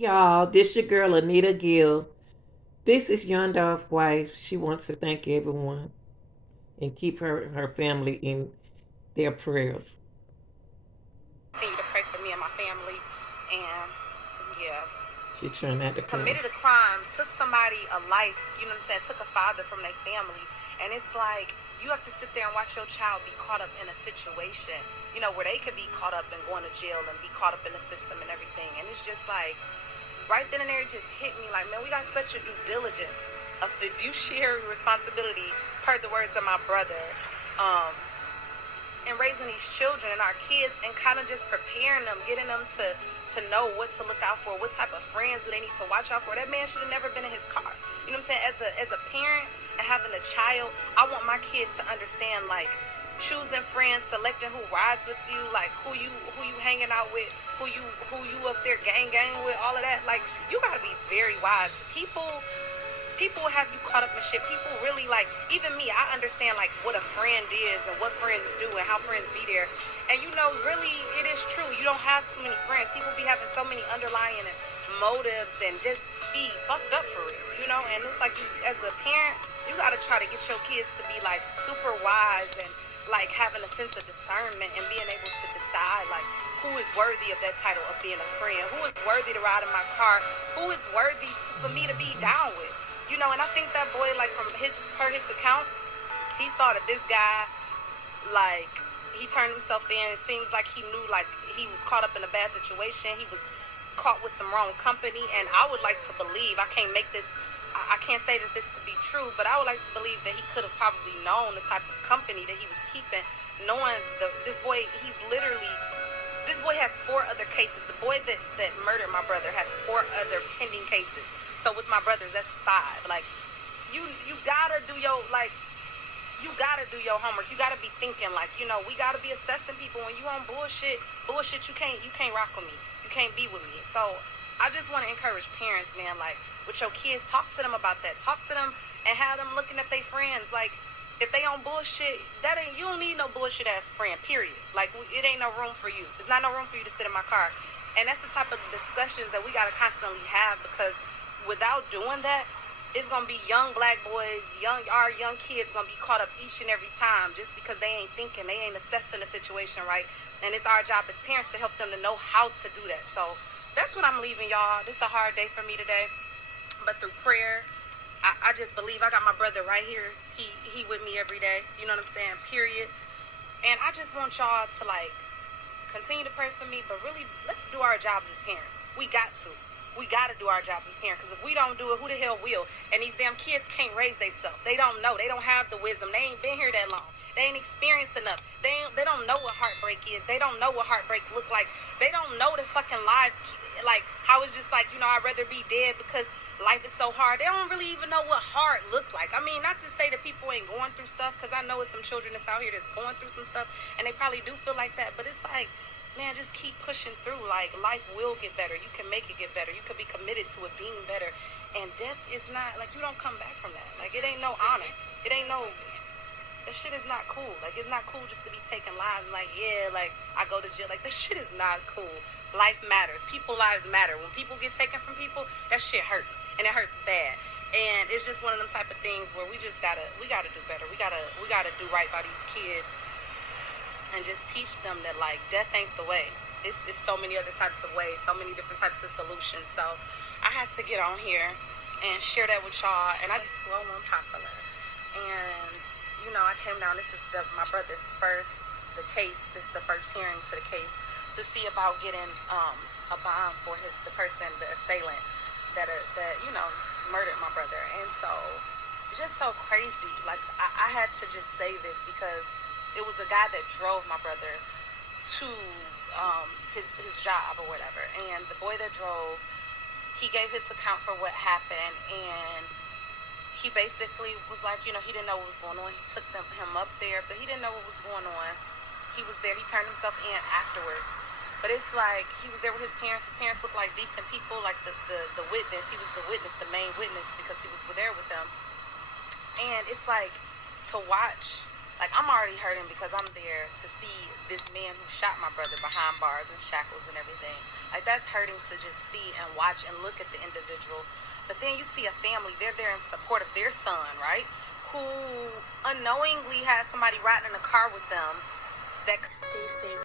Y'all, this your girl Anita Gill. This is Young Dolph's wife. She wants to thank everyone and keep her family in their prayers. Continue to pray for me and my family. And yeah, She turned out to come. committed a crime, took somebody a life, you know what I'm saying, took a father from their family. And it's like, you have to sit there and watch your child be caught up in a situation, you know, where they could be caught up and going to jail and be caught up in the system and everything. And it's just like, right then and there, it just hit me like, man, we got such a due diligence, a fiduciary responsibility, per the words of my brother. And raising these children and our kids and kind of just preparing them, getting them to know what to look out for, what type of friends do they need to watch out for. That man should have never been in his car. You know what I'm saying? As a parent and having a child, I want my kids to understand, like, choosing friends, selecting who rides with you, like who you hanging out with, who you up there gang with, all of that. Like, you gotta be very wise. People have you caught up in shit. People really, like, even me, I understand, like, what a friend is and what friends do and how friends be there. And, you know, really, it is true. You don't have too many friends. People be having so many underlying motives and just be fucked up for real, you know? And it's like, you, as a parent, you got to try to get your kids to be, like, super wise and, like, having a sense of discernment and being able to decide, like, who is worthy of that title of being a friend, who is worthy to ride in my car, who is worthy for me to be down with. You know, and I think that boy, like, from his account, he saw that this guy, like, he turned himself in. It seems like he knew, like, he was caught up in a bad situation. He was caught with some wrong company. And I would like to believe, I can't make this, I can't say that this to be true, but I would like to believe that he could have probably known the type of company that he was keeping, knowing this boy, he's literally, this boy has 4 other cases. The boy that murdered my brother has 4 other pending cases. So with my brothers, that's 5. Like, you gotta do your, like, you gotta do your homework. You gotta be thinking, like, you know, we gotta be assessing people. When you on bullshit, you can't rock with me. You can't be with me. So I just want to encourage parents, man, like, with your kids, talk to them about that. Talk to them and have them looking at their friends. Like, if they on bullshit, you don't need no bullshit ass friend, period. Like, it ain't no room for you. There's not no room for you to sit in my car. And that's the type of discussions that we gotta constantly have, because without doing that, it's gonna be young black boys, our young kids gonna be caught up each and every time just because they ain't thinking, they ain't assessing the situation right. And it's our job as parents to help them to know how to do that. So that's what I'm leaving, y'all. This is a hard day for me today, but through prayer, I just believe I got my brother right here. He with me every day. You know what I'm saying? Period. And I just want y'all to, like, continue to pray for me, but really, let's do our jobs as parents. We got to. We got to do our jobs as parents, because if we don't do it, who the hell will? And these damn kids can't raise themselves. They don't know. They don't have the wisdom. They ain't been here that long. They ain't experienced enough. They don't know what heartbreak is. They don't know what heartbreak look like. They don't know the fucking lives, like, how it's just like, you know, I'd rather be dead because life is so hard. They don't really even know what hard look like. I mean, not to say that people ain't going through stuff, because I know it's some children that's out here that's going through some stuff, and they probably do feel like that, but it's like, man, just keep pushing through. Like, life will get better. You can make it get better. You can be committed to it being better. And death is not, like, you don't come back from that. Like, it ain't no honor. It ain't no, that shit is not cool. Like, it's not cool just to be taking lives. Like, yeah, like, I go to jail. Like, that shit is not cool. Life matters. People lives matter. When people get taken from people, that shit hurts. And it hurts bad. And it's just one of them type of things where we gotta do better. We gotta do right by these kids. And just teach them that, like, death ain't the way. It's so many other types of ways, so many different types of solutions. So I had to get on here and share that with y'all. And I did 201 Popular. And, you know, I came down. This is my brother's the case. This is the first hearing to the case to see about getting a bond for the person, the assailant that you know, murdered my brother. And so it's just so crazy. Like, I had to just say this because it was a guy that drove my brother to his job or whatever. And the boy that drove, he gave his account for what happened. And he basically was like, you know, he didn't know what was going on. He took him up there, but he didn't know what was going on. He was there. He turned himself in afterwards. But it's like, he was there with his parents. His parents looked like decent people, like the witness. He was the witness, the main witness, because he was there with them. And it's like, to watch Like, I'm already hurting because I'm there to see this man who shot my brother behind bars and shackles and everything. Like, that's hurting to just see and watch and look at the individual. But then you see a family, they're there in support of their son, right? Who unknowingly has somebody riding in a car with them that stay safe.